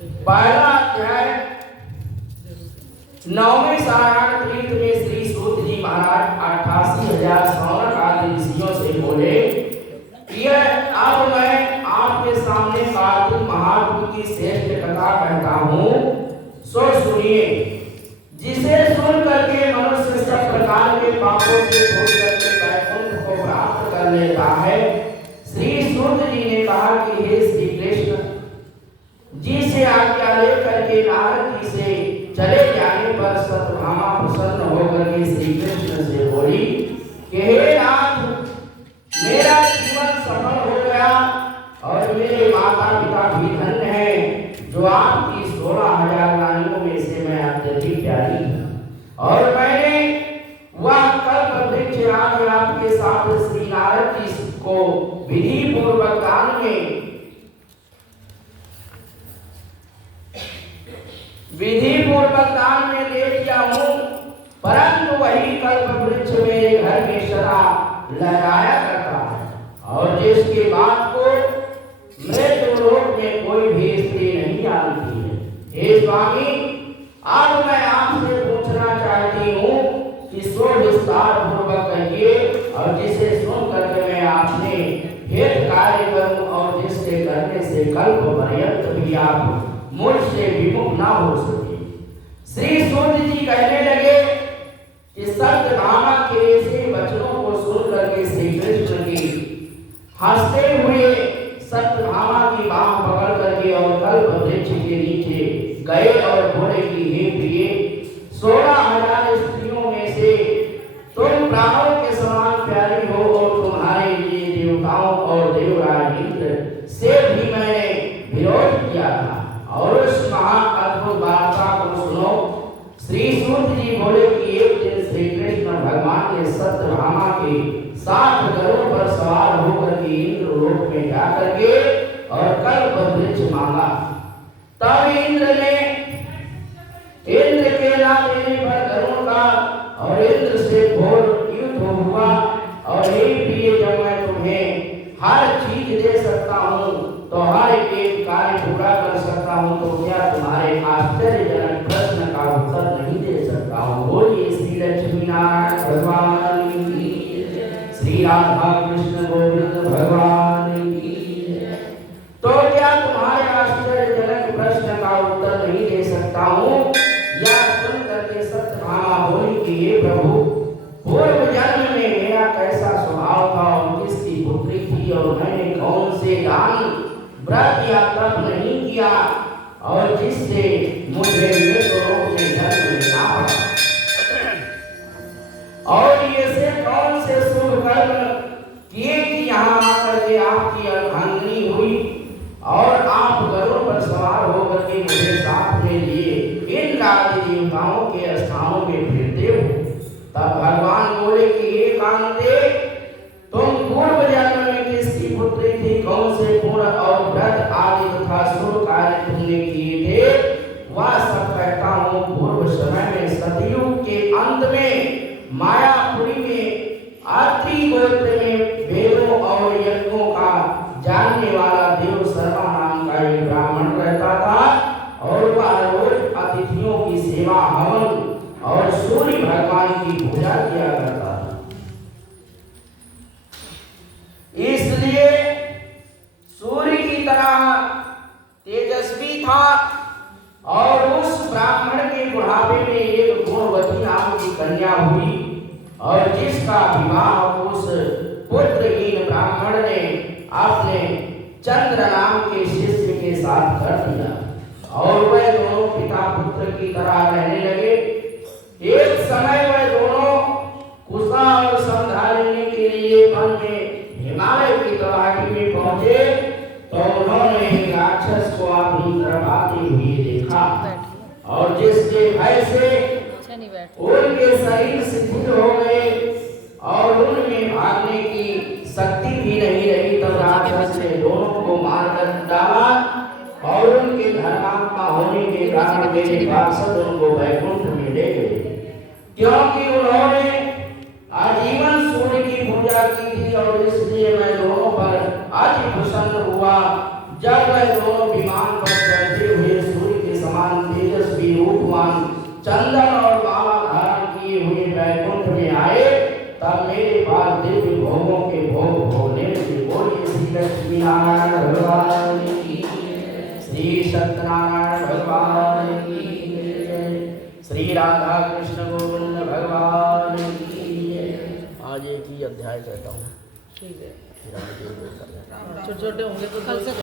पहला अध्याय 9वें सारण तीर्थ में श्री सूत जी महाराज 88,000 श्रवण काल ऋषियों से बोले, यह अब मैं आपके सामने कार्तिक महात्म की श्रेष्ठ कथा कहता हूँ, सो सुनिए। जिसे सुन करके मनुष्य सब प्रकार के पापों से छूट करके वैकुंठ को प्राप्त कर लेता है। श्री सूत जी ने कहा कि हे श्री कृष्ण जी से आज्ञा लेकर के नारद जी से चले जाने पर सत्यभामा प्रसन्न होकर के श्री कृष्ण से बोली कि हे नाथ, मेरा जीवन सफल हो गया और मेरे माता पिता भी धन्य हैं, जो आपकी 16,000 रानियों में से मैं अत्यधिक प्यारी हूँ। और मैंने वह कल्प वृक्ष आज आपके साथ श्री नारद जी को विधि पूर्वक दान में ले लिया हूँ, परंतु वही कल्प वृक्ष मेरे घर में सदा लहराया करता है और जिसके बात को मृत्यु लोक में कोई भी स्त्री नहीं जानती है। हे स्वामी, अब मैं आपसे पूछना चाहती हूँ कि सो विस्तार पूर्वक कहिए, और जिसे सुन करके मैं आपने हित कार्य करूं और जिसके करने से कल्प पर्यंत भी आप मुझसे विमुख ना हो सके। श्री सूत जी कहने लगे कि सत्यभामा के ऐसे वचनों को सुन करके श्री कृष्ण की हंसते हुए सत्यभामा की बाह पकड़ करके और कल्प वृक्ष के नीचे गए और बोले कि हे प्रिय, 16,000 स्त्रियों में से तुम प्राणों के समान प्यारी हो और तुम्हारे लिए देवताओं और देवराज इंद्र से भी मैंने विरोध किया था। और उस महाअद्भुत वार्ता को सुनो। श्री सूत जी बोले कि एक दिन श्री कृष्ण भगवान ने सत्यभामा के साथ गरुड़ पर सवार होकर के इंद्र लोक में जाकर के और कल्प वृक्ष मांगा। तब इंद्र के ला देने पर गरुड़ का और इंद्र से घोर युद्ध हुआ। और हे प्रिय, जब मैं तुम्हें हर चीज दे सकता हूँ तो हर एक कार्य पूरा कर सकता हूँ, तो क्या तुम्हारे आश्चर्यजनक प्रश्न का उत्तर नहीं दे सकता हूँ। बोलिए श्री लक्ष्मी नारायण भगवान की, श्री राधा कृष्ण गोविंद भगवान की। तो क्या तुम्हारे आश्चर्यजनक प्रश्न का उत्तर नहीं दे सकता हूँ। या सुन करके सत्यभामा बोली कि हे प्रभु, पूर्व जन्म में मेरा कैसा स्वभाव था और किसकी पुत्री थी, और मैंने कौन से दान व्रत या तप नहीं किया और जिससे मुझे मृत्युलोक में जन्म लेना पड़ा, और ये से कौन से शुभ कर्म किए कि यहाँ आकर के आपकी अर्धांगिनी हुई और आप गरुड़ पर सवार होकर के मुझे साथ में लिए इंद्र आदि देवताओं के स्थानों में फिरते हो। तब भगवान बोले कि हे कांते, तुम पूर्व जन्म में किसकी पुत्री थी, कौन से पुण्य और व्रत आदि तथा शुभ कार्य तुमने किए थे, वह सब कहता हूँ। पूर्व समय में सतयुग के अंत में मायापुरी में अत्रि गोत्र में वेदों और यज्ञों का जानने वाला देव शर्मा नाम का एक ब्राह्मण रहता था, और वह रोज अतिथियों की सेवा, हवन और सूर्य भगवान की पूजा किया करता था। इसलिए सूर्य की तरह तेजस्वी था। और उस ब्राह्मण के बुढ़ापे में एक गुणवती नाम की कन्या हुई, और जिसका विवाह उस पुत्रहीन ब्राह्मण ने अपने चंद्र नाम के शिष्य के साथ कर दिया, और वह दोनों पिता पुत्र की तरह रहने लगे। एक समय वह दोनों कुशा और संधा लेने के लिए वन में हिमालय की तलहटी में पहुंचे, तो उन्होंने एक राक्षस को अपनी तरफ आते हुए देखा, और जिसके भय से उनके शरीर शिथिल हो गए और उनमें भागने की शक्ति भी नहीं रही। तब राक्षस ने दोनों को मारकर डाला, और उनके धर्मात्मा होने के कारण मेरे पार्षद उनको वैकुंठ में ले गए, क्योंकि उन्होंने आजीवन सूर्य की पूजा की थी। और इसलिए मैं दोनों पर अति प्रसन्न हुआ जब वह दोनों विमान पर चढ़ते हुए चंदन और माला धारण किए हुए वैकुंठ में आए, तब मेरे पास दिव्य भोगों के भोग भोगने से बोलिए श्री लक्ष्मी नारायण भगवान की, श्री सत्यनारायण भगवान की, श्री राधा कृष्ण गोविंद भगवान की। आज एक ही अध्याय कहता हूँ, ठीक है, फिर आगे छोटे छोटे होंगे तो कल से